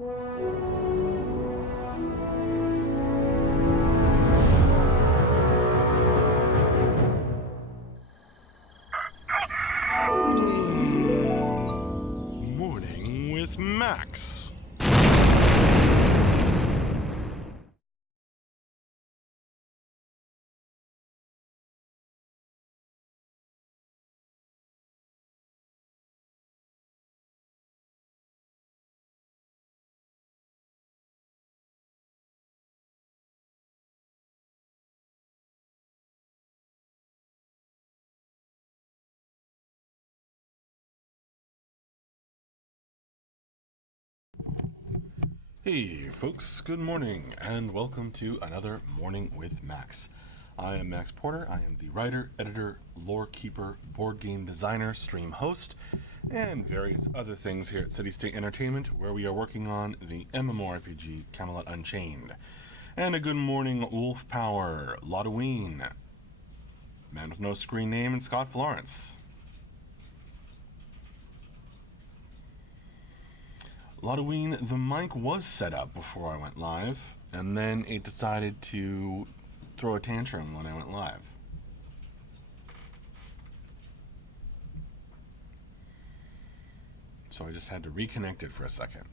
Morning with Max. Hey folks, good morning and welcome to another Morning with Max. I am Max Porter. I am the writer, editor, lore keeper, board game designer, stream host, and various other things here at City State Entertainment, where we are working on the MMORPG Camelot Unchained. And a good morning, Wolf Power, Lodoween, Man with No Screen Name, and Scott Florence. Lodoween, the mic was set up before I went live, and then it decided to throw a tantrum when I went live. So I just had to reconnect it for a second.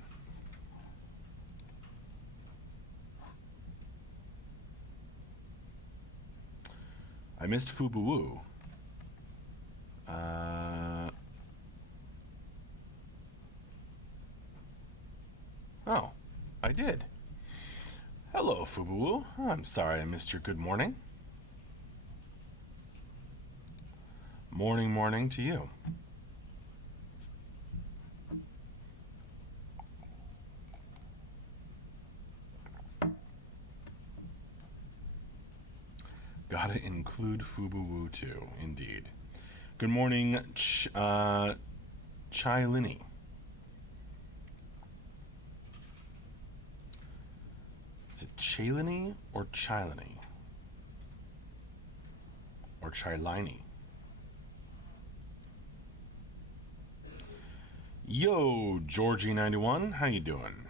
I missed Fubuwu. Oh, I did. Hello, Fubuwu. I'm sorry I missed your good morning. Morning to you. Gotta include Fubuwu too, indeed. Good morning, Chai-Lini. Is it Chailini or Chilini? Or Chilini? Yo, Georgie91, how you doing?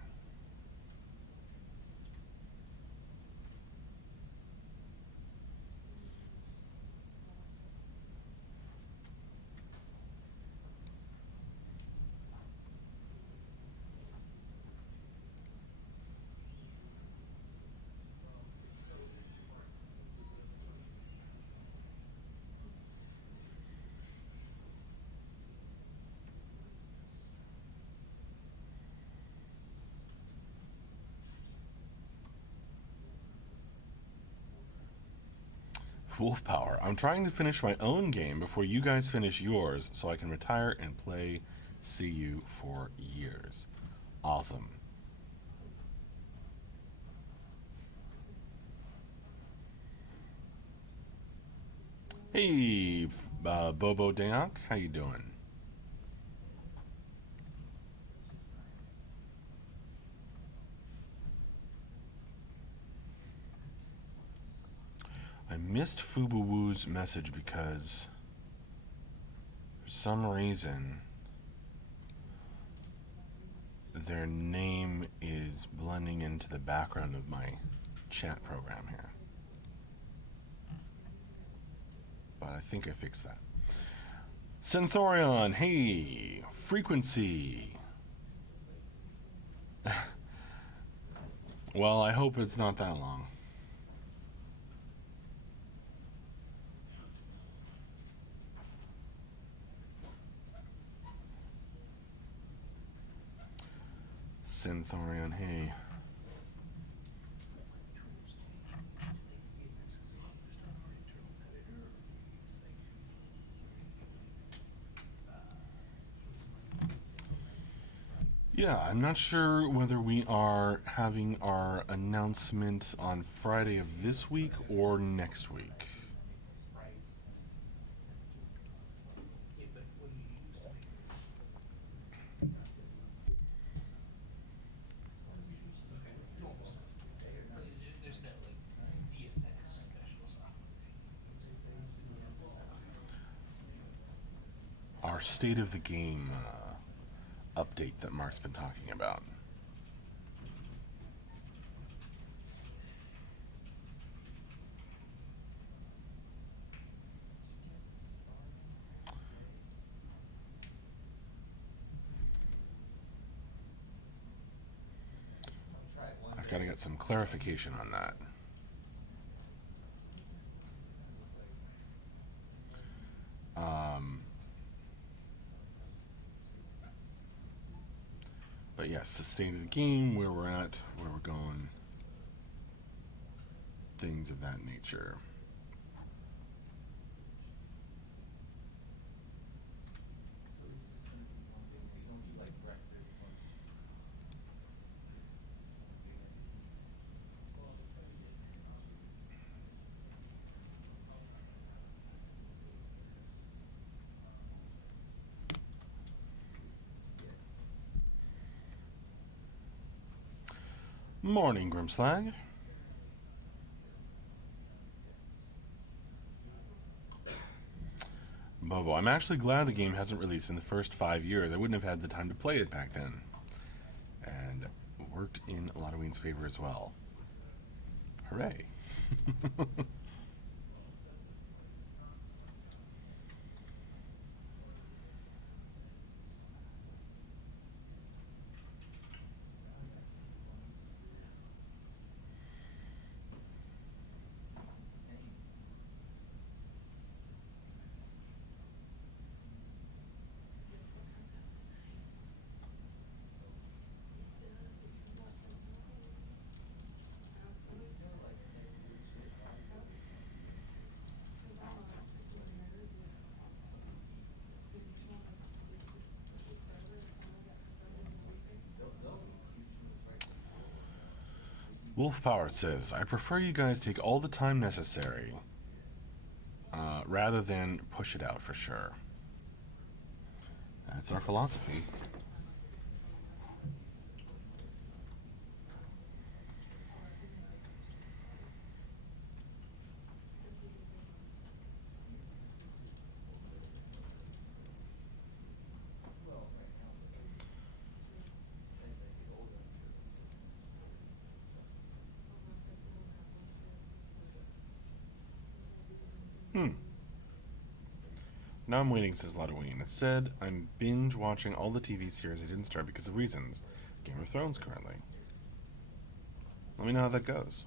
Wolf Power. I'm trying to finish my own game before you guys finish yours so I can retire and play CU for years. Awesome. Hey, Bobo Dayak, how you doing? I missed Fubuwu's message because for some reason their name is blending into the background of my chat program here. But I think I fixed that. Synthorion, hey, Frequency. Well, I hope it's not that long. Synthorion, hey. Yeah, I'm not sure whether we are having our announcement on Friday of this week or next week. Our state of the game update that Mark's been talking about. Gotta get some clarification on that. But yes, the state of the game, where we're at, where we're going, things of that nature. Morning, Grimslag. Bobo, I'm actually glad the game hasn't released in the first 5 years. I wouldn't have had the time to play it back then. And it worked in Lotoween's favor as well. Hooray. Wolf Power says, I prefer you guys take all the time necessary rather than push it out for sure. That's our philosophy. Now I'm waiting, says Lotoween. Instead, I'm binge watching all the TV series I didn't start because of reasons. Game of Thrones currently. Let me know how that goes.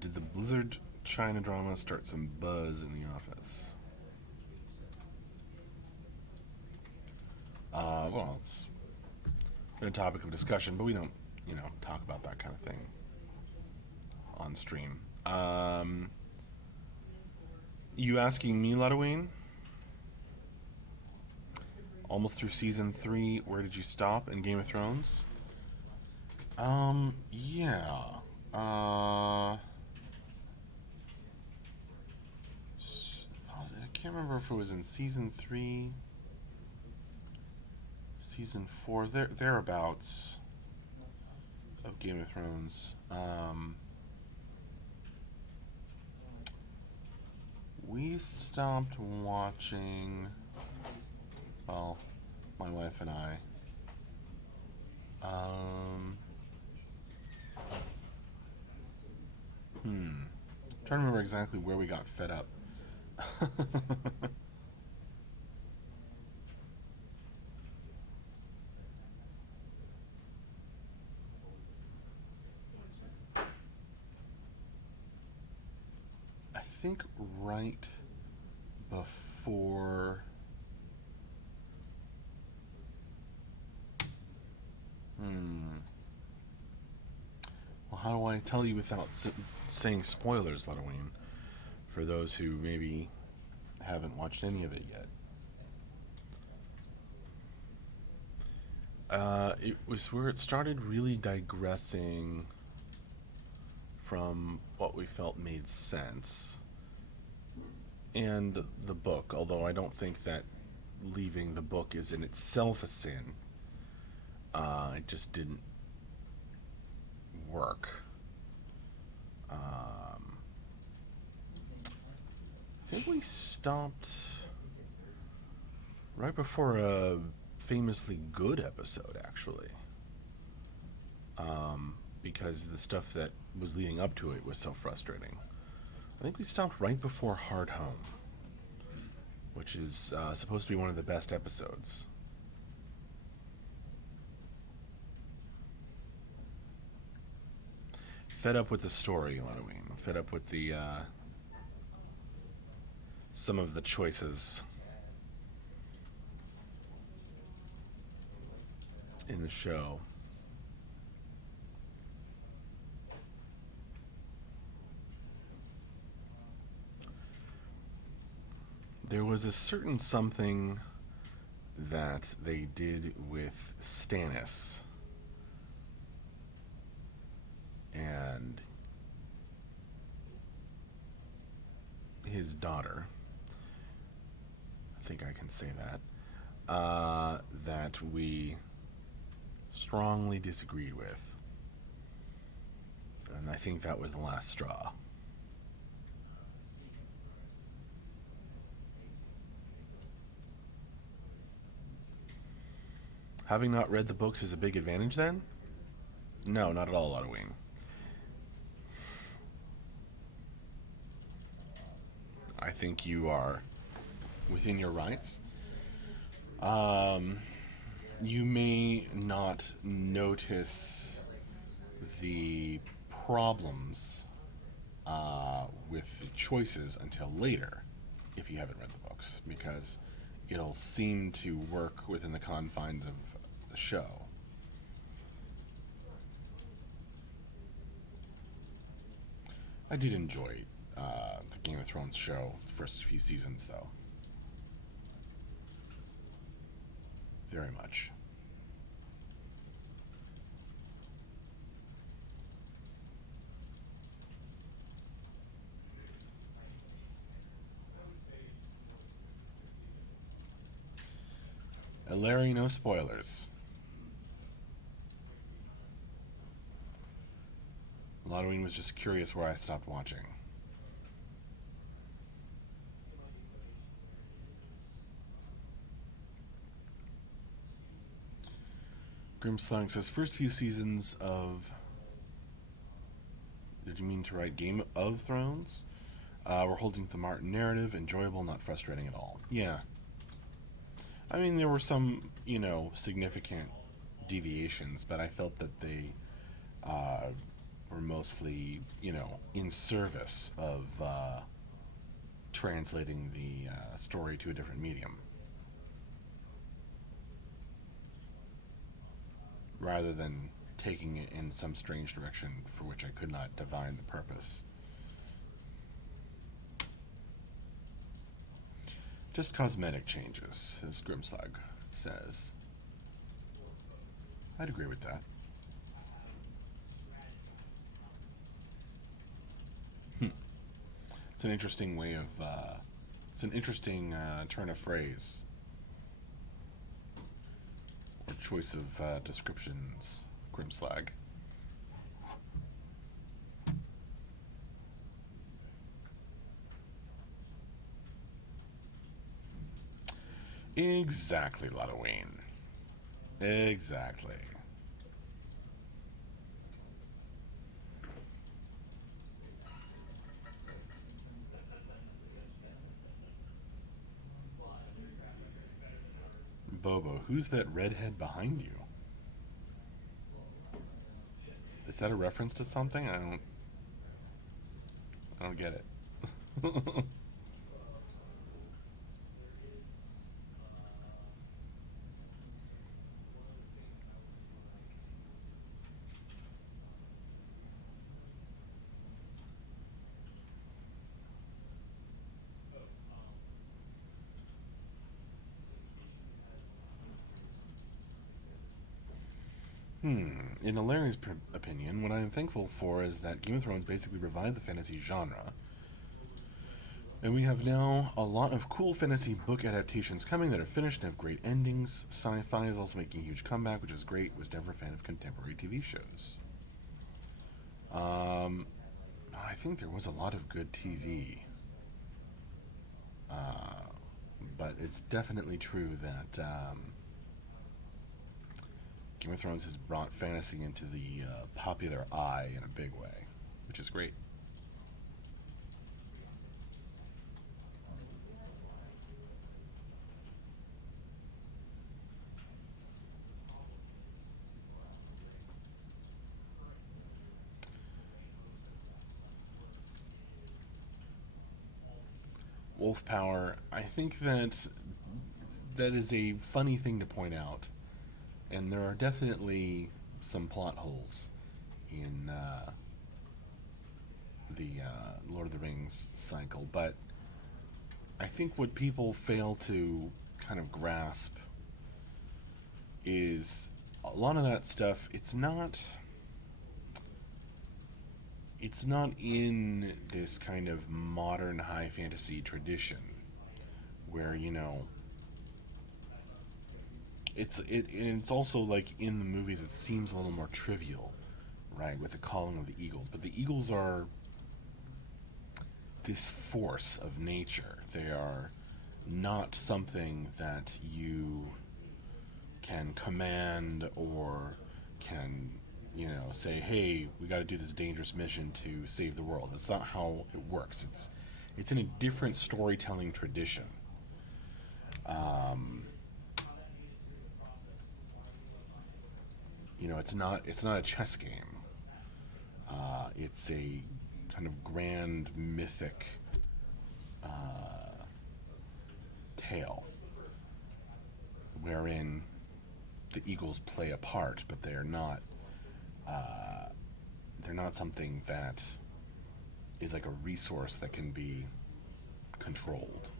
Did the Blizzard China drama start some buzz in the office? Well, it's been a topic of discussion, but we don't, talk about that kind of thing on stream. You asking me, Lotoween? Almost through season 3. Where did you stop in Game of Thrones? Yeah. I can't remember if it was in season 3, season 4, thereabouts of Game of Thrones. We stopped watching, well, my wife and I. I'm trying to remember exactly where we got fed up. I think right before. Well, how do I tell you without saying spoilers, Lotoween? For those who maybe haven't watched any of it yet. It was where it started really digressing from what we felt made sense. And the book, although I don't think that leaving the book is in itself a sin. It just didn't work. I think we stopped right before a famously good episode, actually. Because the stuff that was leading up to it was so frustrating. I think we stopped right before Hard Home, which is supposed to be one of the best episodes. Fed up with the story, Halloween. Fed up with the some of the choices in the show. There was a certain something that they did with Stannis and his daughter. I think I can say that. That we strongly disagreed with. And I think that was the last straw. Having not read the books is a big advantage then? No, not at all, Halloween. I think you are within your rights. You may not notice the problems with the choices until later if you haven't read the books, because it'll seem to work within the confines of the show. I did enjoy the Game of Thrones show, the first few seasons, though. Very much. Larry, no spoilers. Halloween was just curious where I stopped watching. Grimslag says, first few seasons of... Did you mean to write Game of Thrones? We're holding to the Martin narrative. Enjoyable, not frustrating at all. Yeah. I mean, there were some, significant deviations, but I felt that they were mostly, in service of translating the story to a different medium, rather than taking it in some strange direction for which I could not divine the purpose. Just cosmetic changes, as Grimslag says. I'd agree with that. It's an interesting way of, it's an interesting turn of phrase, or choice of descriptions, Grimslag. Exactly, Halloween. Exactly. Bobo, who's that redhead behind you? Is that a reference to something? I don't get it. In Larry's opinion, what I am thankful for is that Game of Thrones basically revived the fantasy genre. And we have now a lot of cool fantasy book adaptations coming that are finished and have great endings. Sci-fi is also making a huge comeback, which is great. Was never a fan of contemporary TV shows. think there was a lot of good TV, but it's definitely true that Game of Thrones has brought fantasy into the popular eye in a big way, which is great. Wolf power, I think that is a funny thing to point out, and there are definitely some plot holes in the Lord of the Rings cycle, but I think what people fail to kind of grasp is a lot of that stuff. It's not in this kind of modern high fantasy tradition where it's also like in the movies it seems a little more trivial, right, with the calling of the eagles, but the eagles are this force of nature. They are not something that you can command or can, say, hey, we got to do this dangerous mission to save the world. That's not how it works. It's in a different storytelling tradition. Um, it's not a chess game. It's a kind of grand mythic tale wherein the eagles play a part, but they're not something that is like a resource that can be controlled.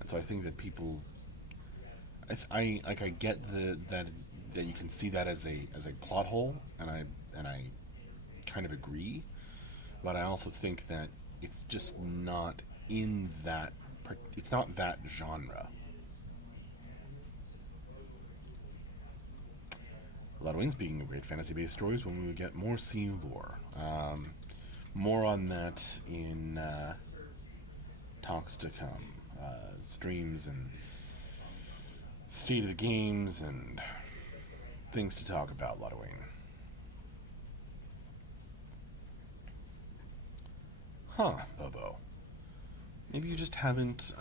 And so I think that people, I get that you can see that as a plot hole, and I kind of agree, but I also think that it's just not in that. It's not that genre. A lot of Wings being great fantasy-based stories when we get more CU lore. More on that in talks to come, streams and state of the games and things to talk about. A lot of Wayne. Huh, Bobo. Maybe you just haven't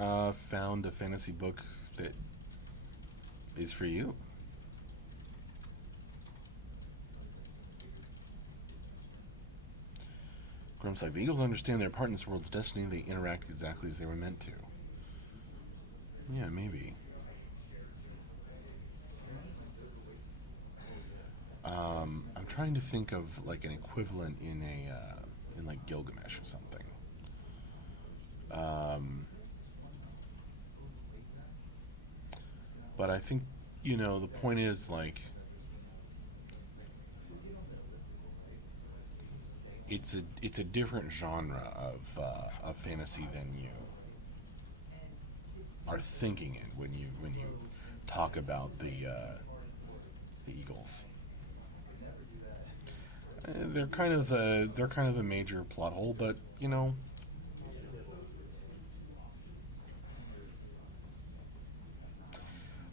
found a fantasy book that is for you. Grump's like, the Eagles understand their part in this world's destiny. They interact exactly as they were meant to. Yeah, maybe. I'm trying to think of like an equivalent in like Gilgamesh or something. Um, but I think the point is like it's a different genre of fantasy than you are thinking in when you talk about the Eagles. They're kind of a major plot hole, but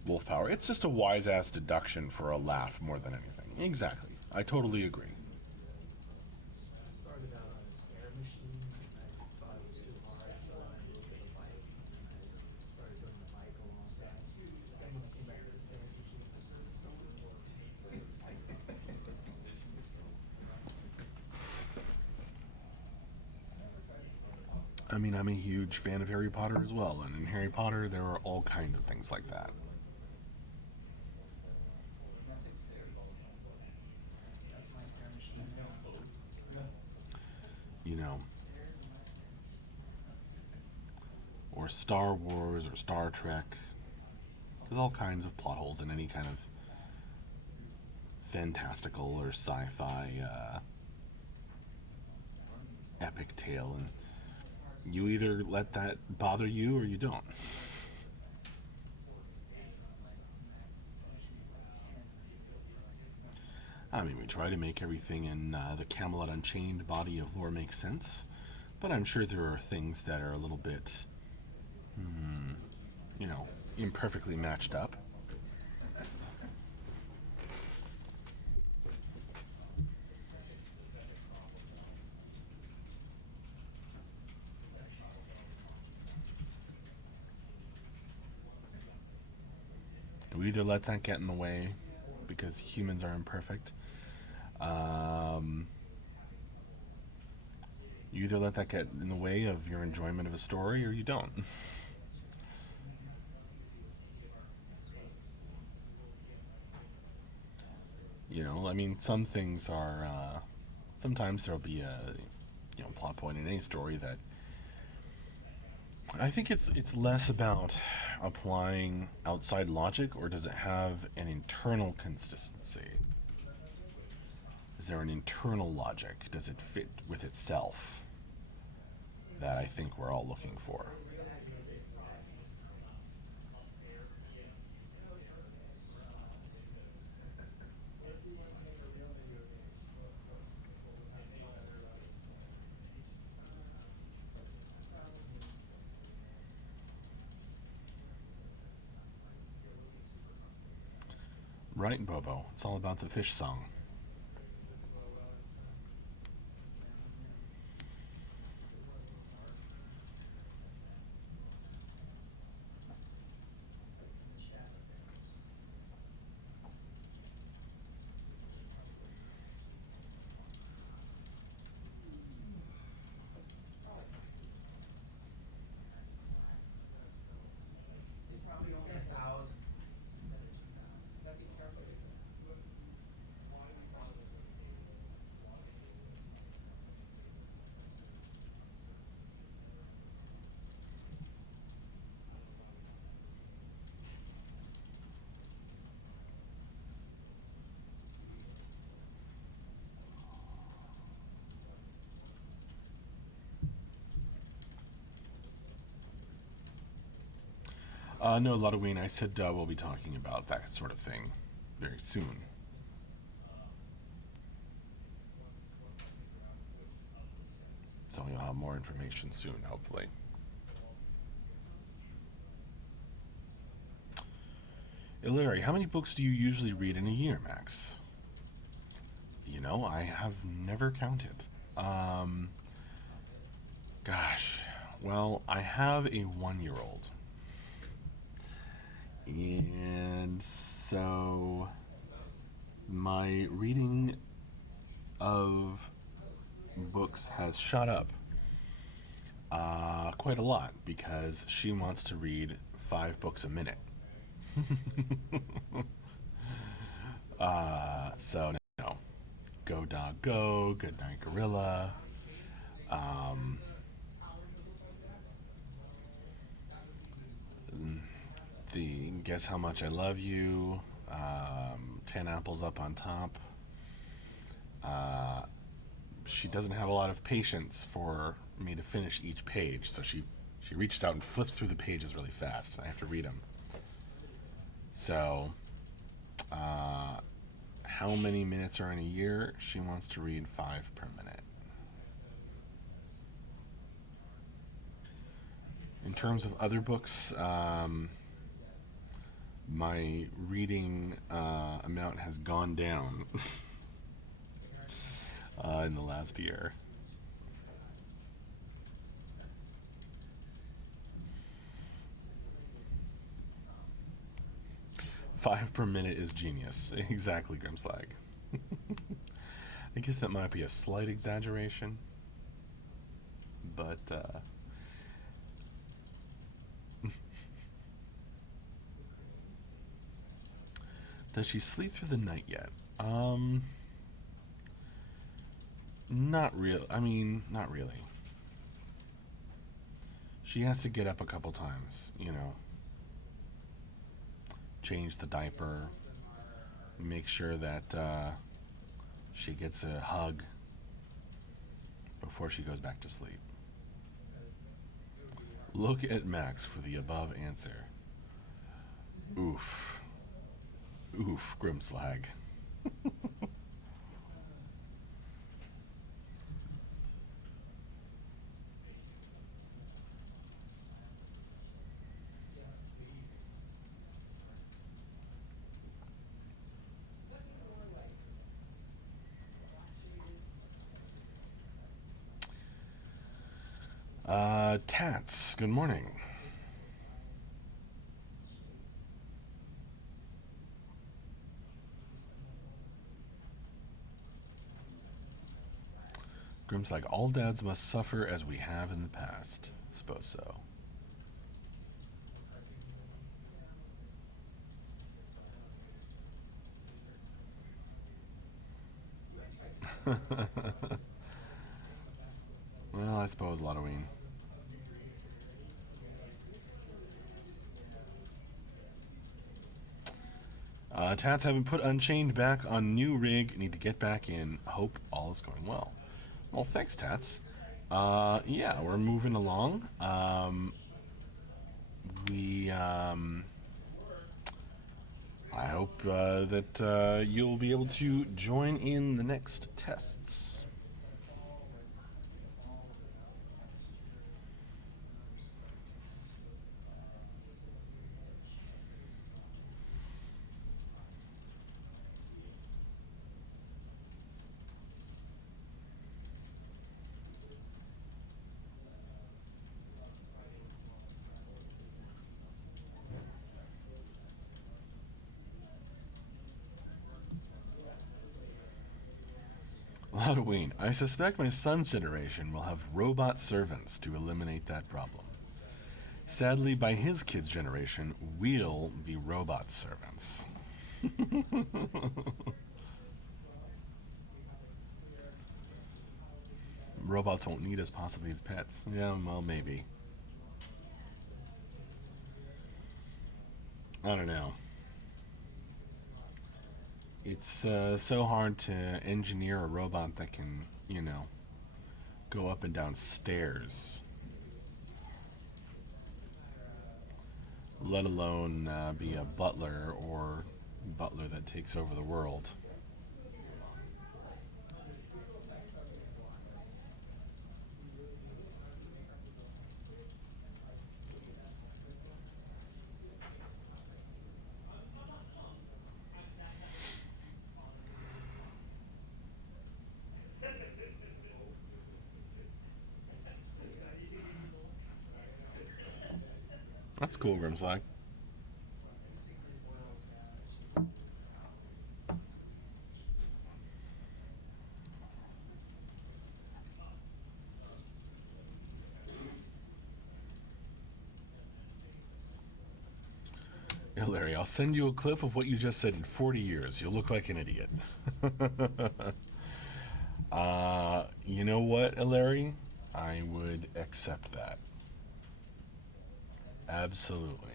wolf power. It's just a wise ass deduction for a laugh more than anything. Exactly. I totally agree. Started out on a spare machine, and I thought it was too hard, so then I moved to the bike, and I started doing the bike alongside. Then when I came back to the spare machine, I was like, this is so much more. I mean, I'm a huge fan of Harry Potter as well, and in Harry Potter there are all kinds of things like that. That's my spare machine now. You know, or Star Wars or Star Trek. There's all kinds of plot holes in any kind of fantastical or sci-fi epic tale, and you either let that bother you or you don't. I mean, we try to make everything in the Camelot Unchained body of lore make sense, but I'm sure there are things that are a little bit, you know, imperfectly matched up. We either let that get in the way because humans are imperfect. You either let that get in the way of your enjoyment of a story or you don't. You know, I mean, some things are. Sometimes there'll be a, plot point in any story that. I think it's less about applying outside logic, or does it have an internal consistency? Is there an internal logic? Does it fit with itself? That I think we're all looking for. Right, Bobo. It's all about the fish song. No, Ludwig, I said we'll be talking about that sort of thing very soon. So you'll have more information soon, hopefully. Illyri, how many books do you usually read in a year, Max? You know, I have never counted. Um, Gosh, well, I have a 1 year old. And so my reading of books has shot up quite a lot because she wants to read 5 books a minute. So, no. Go Dog Go, Good Night Gorilla. Um, the Guess How Much I Love You. 10 Apples Up on Top. Uh, she doesn't have a lot of patience for me to finish each page, so she reaches out and flips through the pages really fast. I have to read them. So, uh, how many minutes are in a year? She wants to read 5 per minute. In terms of other books, my reading amount has gone down in the last year. 5 per minute is genius. Exactly, Grimslag. I guess that might be a slight exaggeration, but does she sleep through the night yet? Not real. I mean, not really. She has to get up a couple times, change the diaper, make sure that she gets a hug before she goes back to sleep. Look at Max for the above answer. Oof. Oof, Grimslag. Tats, good morning. Grim's like, all dads must suffer as we have in the past. Suppose so. Well, I suppose Halloween. Tats haven't put Unchained back on new rig. Need to get back in. Hope all is going well. Well, thanks, Tats. Yeah, we're moving along. I hope that you'll be able to join in the next tests. Halloween. I suspect my son's generation will have robot servants to eliminate that problem. Sadly, by his kid's generation, we'll be robot servants. Robots won't need us possibly as pets. Yeah, well, maybe. I don't know. It's so hard to engineer a robot that can, go up and down stairs. Let alone be a butler or butler that takes over the world. That's cool, Grimslag. Yeah, Larry, I'll send you a clip of what you just said in 40 years. You'll look like an idiot. You know what, Larry? I would accept that. Absolutely.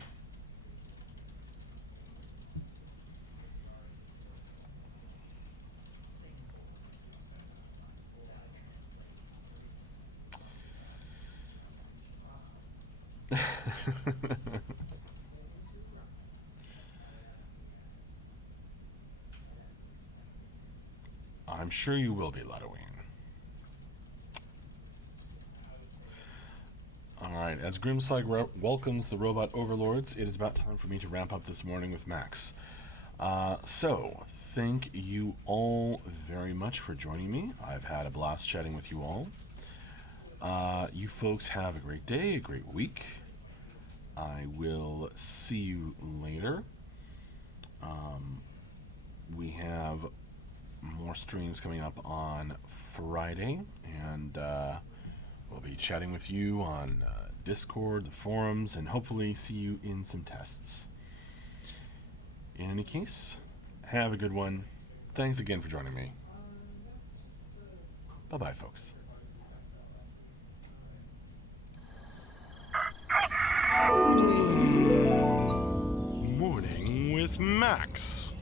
I'm sure you will be, Ludoween. Alright, as Grimslag welcomes the robot overlords, it is about time for me to ramp up this morning with Max. So, thank you all very much for joining me. I've had a blast chatting with you all. You folks have a great day, a great week. I will see you later. We have more streams coming up on Friday, and we'll be chatting with you on Discord, the forums, and hopefully see you in some tests. In any case, have a good one. Thanks again for joining me. Bye-bye, folks. Morning with Max.